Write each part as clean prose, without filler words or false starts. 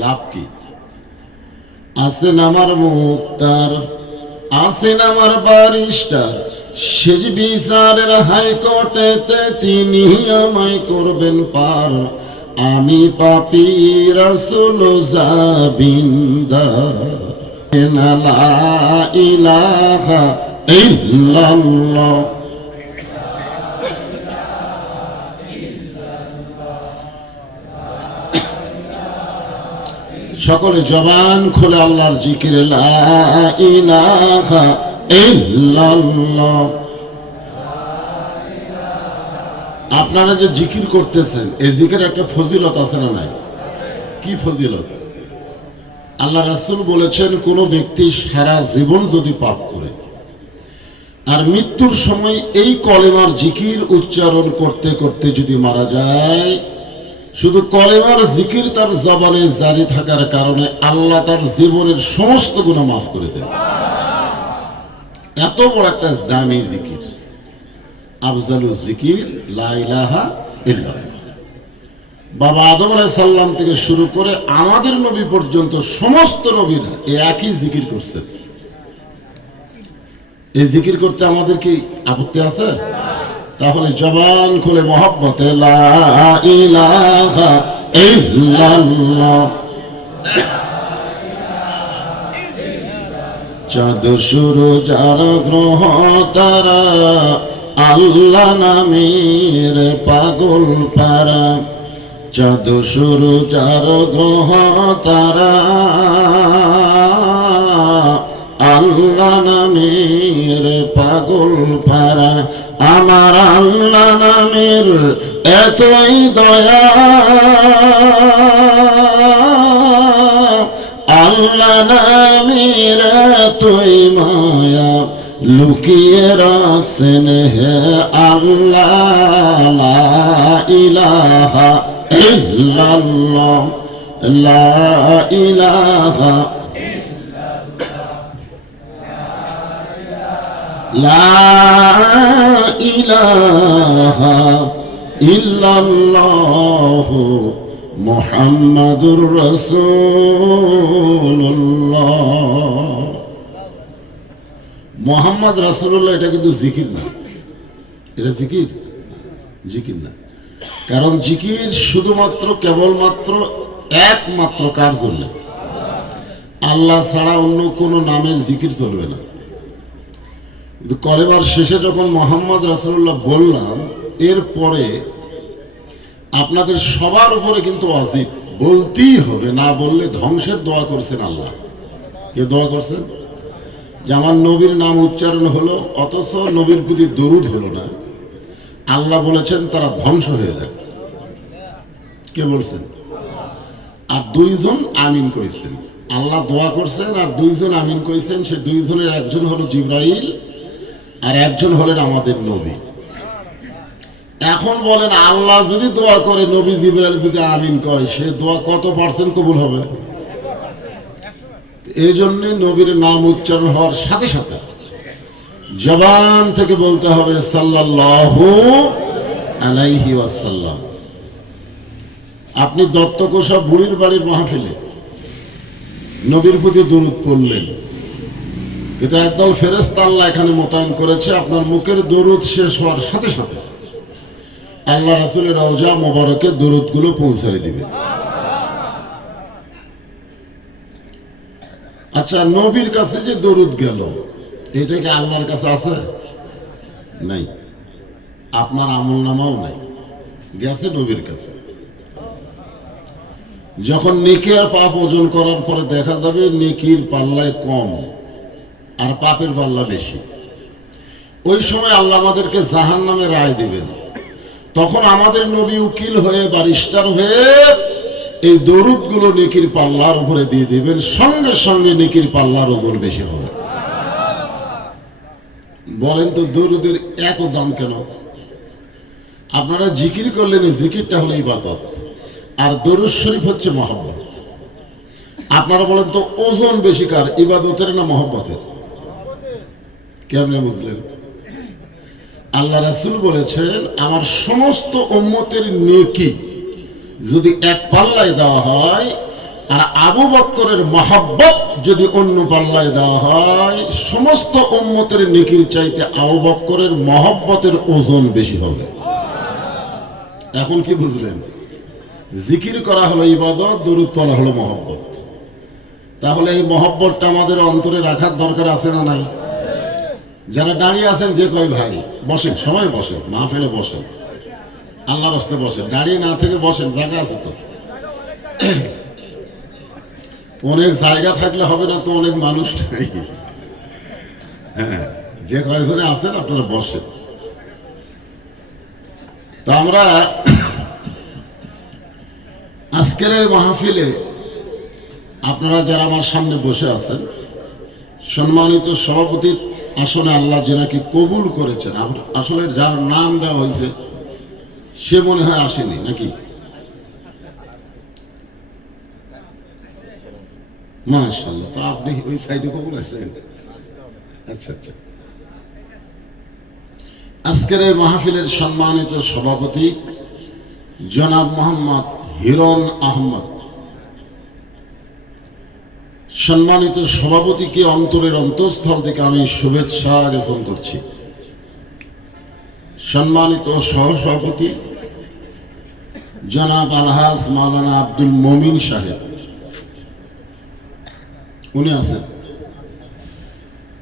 লাভ কি? আছেন আমার মুক্তার, আছেন আমার বারিস্টার, সেজ বিচারের হাইকোর্টেতে তিনি আমায় করবেন পার। আমি পাপী রাসূল জাবিনদার, লা ইলাহা ইল্লাল্লাহ। সকলে জবান খুলে আল্লাহর জিকির, লা ইলাহা ইল্লাল্লাহ। আপনারা যে জিকির করতেছেন, এই জিকির একটা ফজিলত আছে না নাই? কি ফজিলত? আল্লাহ রাসূল বলেছেন, কোন ব্যক্তি সারা জীবন যদি পাপ করে আর মৃত্যুর সময় এই কলেমার জিকির উচ্চারণ করতে করতে যদি মারা যায়, শুধু কলেমার জিকির তার জবানে জারি থাকার কারণে আল্লাহ তার জীবনের সমস্ত গুনাহ মাফ করে দেন। এত বড় একটা দামি জিকির, আফজালুজ জিকির লা ইলাহা ইল্লাল্লাহ। বাবা আদম আলাইহিস সালাম থেকে শুরু করে আমাদের নবী পর্যন্ত সমস্ত নবীরা এই একই জিকির করছেন। এই জিকির করতে আমাদের কি আপত্তি আছে? তাহলে জবান খুলে মহব্বতে লা ইলাহা ইল্লাল্লাহ। চাঁদ সূরজ আর গ্রহ তারা আল্লাহ নামের পাগল পারা। চাঁদ সূরজ আর গ্রহ তারা আল্লাহ নামের পাগল পারা। আমার আল্লাহ নামের এতই দয়া, আল্লাহ নামের এতই মায়া, লুকিয়ে রাখছেন হে আল্লাহ। লা ইলাহা ইল্লাল্লাহ, লা ইলাহা লা ইলাহা ইল্লাল্লাহ মুহাম্মাদুর রাসূলুল্লাহ। মুহাম্মদ রাসূলুল্লাহ এটা কিন্তু জিকির না, এটা জিকির জিকির না। কারণ জিকির শুধুমাত্র কেবলমাত্র একমাত্র কার জন্য? আল্লাহ ছাড়া অন্য কোনো নামের জিকির চলবে না। কিন্তু কলেমার শেষে যখন মুহাম্মদ রাসূলুল্লাহ বললাম, এরপরে আপনাদের সবার উপরে কিন্তু ওয়াজিব, বলতেই হবে, না বললে ধ্বংসের দোয়া করছেন আল্লাহ। কে দোয়া করছেন? যে আমার নবীর নাম উচ্চারণ হলো অথচ নবীর প্রতি দরুদ হলো না, আল্লাহ বলেছেন তারা ধ্বংস হয়ে যাবে। কে বলছেন? আর দুইজন আমিন করেছেন। আল্লাহ দোয়া করছেন আর দুইজন আমিন করেছেন। সে দুইজনের একজন হলো জিবরাইল আর একজন হলেন আমাদের নবী। এখন বলেন, আল্লাহ যদি দোয়া করে, নবী জিবরাইল যদি আমিন কয়, সে দোয়া কত পার্সেন্ট কবুল হবে? এই জন্য নবীর নাম উচ্চারণ হওয়ার সাথে সাথে জবান থেকে বলতে হবে সাল্লাল্লাহু আলাইহি ওয়াসাল্লাম। আপনি দত্তকোষা বুড়ির বাড়ির মাহফিলে নবীর প্রতি দরুদ পড়লেন, কিন্তু একদল ফেরেশতা আল্লাহ এখানে মোতায়েন করেছে। আপনার মুখের দরুদ শেষ হওয়ার সাথে সাথে আল্লাহ রাসূলের রওজা মোবারকে দরুদগুলো পৌঁছায় দিবে। আচ্ছা, নবীর কাছে যে দরুদ গেল, এটা কি আল্লাহর কাছে আছে? নাই। আপনার আমলনামাও নাই, গেছে নবীর কাছে। যখন নেকি আর পাপ ওজন করার পরে দেখা যাবে নেকির পাল্লায় কম আর পাপের পাল্লা বেশি, ওই সময় আল্লাহ আমাদেরকে জাহান্নামে রায় দিবেন। তখন আমাদের নবী উকিল হয়ে, বারিস্টার হয়ে এই দরুদগুলো নেকির পাল্লার উপরে দিয়ে দিবেন, সঙ্গে সঙ্গে নেকির পাল্লার ওজন বেশি হবে। বলেন তো দরুদের এত দাম কেন? আপনারা জিকির করলেন, জিকিরটা হলো ইবাদত আর দরুদ শরীফ হচ্ছে মহব্বত। আপনারা বলেন তো ওজন বেশি কার, ইবাদতের না মহব্বতের? কেমনে বুঝলেন? আল্লাহ রাসূল বলেছেন, আমার সমস্ত উম্মতের নেকি যদি এক পাল্লায় দেওয়া হয়, আর আবু বকরের মহব্বত যদি অন্য পাল্লায় দেওয়া হয়, সমস্ত উম্মতের নেকির চাইতে আবু বকরের মহব্বতের ওজন বেশি হবে। এখন কি বুঝলেন? জিকির করা হলো ইবাদত, দরুদ পড়া হলো মহব্বত। তাহলে এই মহব্বতটা আমাদের অন্তরে রাখার দরকার আছে না নাই? যারা দাঁড়িয়ে আছেন, যে কয় ভাই বসেন, সময় বসেন, মাহফিলে বসেন, আল্লাহর রাস্তায় বসেন, দাঁড়িয়ে না থেকে বসেন, জায়গা আছে তো। অনেক জায়গা থাকলে হবে না তো, অনেক মানুষ নাই। হ্যাঁ, যে কয়েকজনে আছেন আপনারা বসেন। তো আমরা আজকের এই মাহফিলে আপনারা যারা আমার সামনে বসে আছেন, সম্মানিত সভাপতির আসনে আল্লাহ যেনাকে কবুল করেছেন, আসলে যার নাম দেওয়া হয়েছে সে মনে হয় আসেনি নাকি? মাশাআল্লাহ, তো আপনি ওই সাইডে কবুল আসলেন। আচ্ছা আচ্ছা। আজকের এই মাহফিলের সম্মানিত সভাপতি জনাব মোহাম্মদ হিরণ আহমদ, সম্মানিত সভাপতিকে অন্তরের অন্তঃস্থল থেকে আমি শুভেচ্ছা জ্ঞাপন করছি। সম্মানিত সহসভাপতি জনাব আলহাজ মাওলানা আব্দুল মমিন সাহেব, উনি আছেন?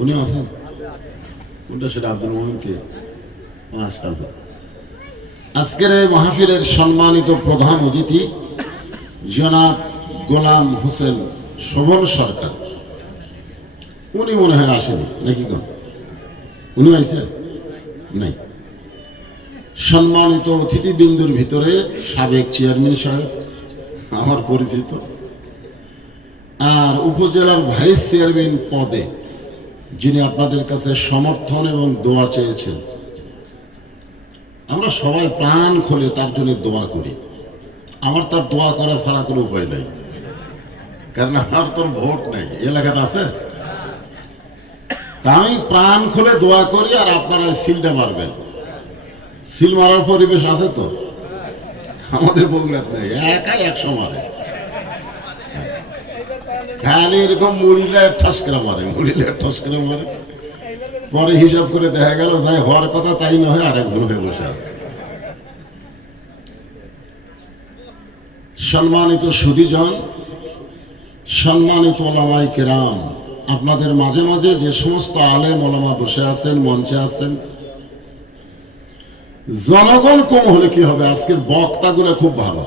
উনি আছেন? কোনটা সেটা? আব্দুল মমিনকে। মাশাআল্লাহ। আজকের এই মাহফিলের সম্মানিত প্রধান অতিথি জনাব গোলাম হোসেন শোভন সরকার, উনি মনে হয় আসেনি নাকি? কোন উনি আইছে নাই? সম্মানিত অতিথিবৃন্দুর ভিতরে সাবেক চেয়ারম্যান সাহেব আমার পরিচিত, আর উপজেলার ভাইস চেয়ারম্যান পদে যিনি আপনাদের কাছে সমর্থন এবং দোয়া চেয়েছেন, আমরা সবাই প্রাণ খুলে তার জন্য দোয়া করি। আমার তার দোয়া করা ছাড়া কোনো উপায় নাই, কারণ আমার তোর ভোট নাই এলাকাতে আছে। তা আমি প্রাণ খুলে দোয়া করি, আর আপনারা সিলটা মারবেন। সিল মারার পরিবেশ আছে তো আমাদের বগুড়াত নাই, একাই 100 মারে। খালি এরকম মুড়িলে ঠাস করে মারে, মুড়িলে ঠাস করে মারে। পরে হিসাব করে দেখা গেল যাই হওয়ার কথা তাই না হয় আরেকজন হয়ে বসে আছে। সম্মানিত সুধীজন, সম্মানিত ওলামায়ে কেরাম, আপনাদের মাঝে মাঝে যে সমস্ত আলেম ওলামা বসে আছেন, মঞ্চে আছেন, জনগণ কম হলে কি হবে? আজকের বক্তাগুলো খুব ভালো।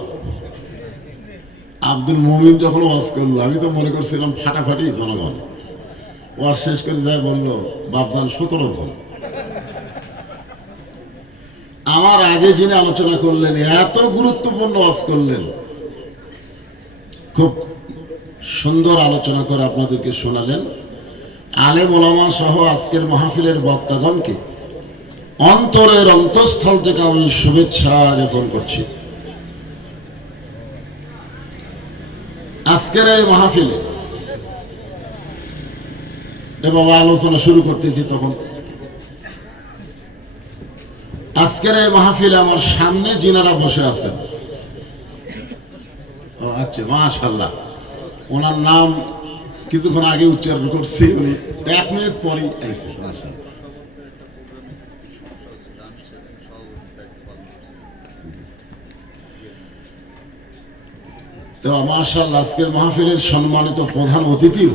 আব্দুল মুমিন যখন ওয়াজ করলো, আমি তো মনে করছিলাম ফাটাফাটি জনগণ। ওয়াজ শেষ করে যায় বললো বাপজান 17 জন। আমার আগে যিনি আলোচনা করলেন, এত গুরুত্বপূর্ণ ওয়াজ করলেন, খুব সুন্দর আলোচনা করে আপনাদেরকে শোনালেন। আলেম ওলামা সহ আজকের মাহফিলের বক্তাগণকে অন্তরের অন্তঃস্থল থেকে আমি শুভেচ্ছা জ্ঞাপন করছি। আজকের এই মাহফিলে বাবা আলোচনা শুরু করতেছি, তখন আজকের এই মাহফিলে আমার সামনে যিনারা বসে আছেন, আচ্ছা মাশাআল্লাহ, ওনার নাম কিছুক্ষণ আগে উচ্চারণ করছি, উনি 1 মিনিট পরই আইছে। মাশাআল্লাহ। তো মাশাআল্লাহ, আজকের মাহফিলের সম্মানিত প্রধান অতিথিও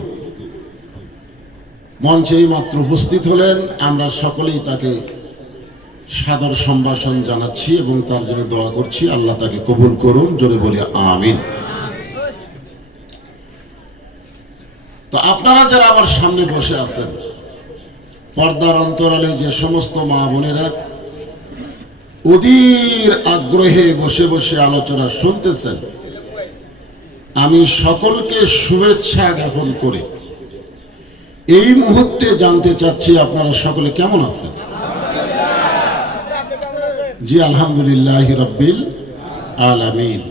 মঞ্চেই মাত্র উপস্থিত হলেন। আমরা সকলেই তাকে সাদর সম্ভাষণ জানাচ্ছি এবং তার জন্য দোয়া করছি, আল্লাহ তাকে কবুল করুন, জোরে বলি আমিন। তো আপনারা যারা আমার সামনে বসে আছেন, পর্দার অন্তরালে যে সমস্ত মা বোনেরা অধীর আগ্রহে বসে বসে আলোচনা শুনতেছেন, আমি সকলকে শুভেচ্ছা জ্ঞাপন করে এই মুহূর্তে জানতে চাচ্ছি আপনারা সকলে কেমন আছেন? জি আলহামদুলিল্লাহ রাব্বিল আলামিন।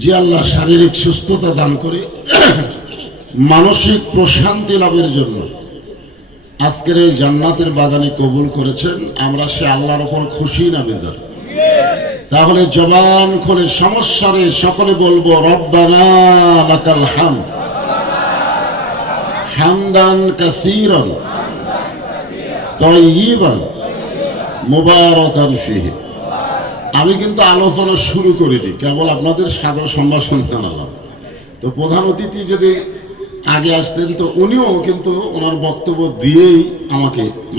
জি আল্লাহ শারীরিক সুস্থতা দান করে মানসিক প্রশান্তি লাভের জন্য আজকের এই জান্নাতের বাগানে কবুল করেছেন। আমরা সে আল্লাহর উপর খুশি না বেজার? তাহলে জবান খুলে সমস্যারে সকলে বলবো রব্বানা লাকাল হামদ হামদান কাসীরান তাইয়িবান মুবারাকান ফিহি। আমি কিন্তু আলোচনা শুরু করিনি, কেবল আপনাদের সাদর সম্ভাষণ জানালাম। তো প্রধান অতিথি যদি আগে আসতেন তো উনিও কিন্তু ওনার বক্তব্য দিয়েই আমাকে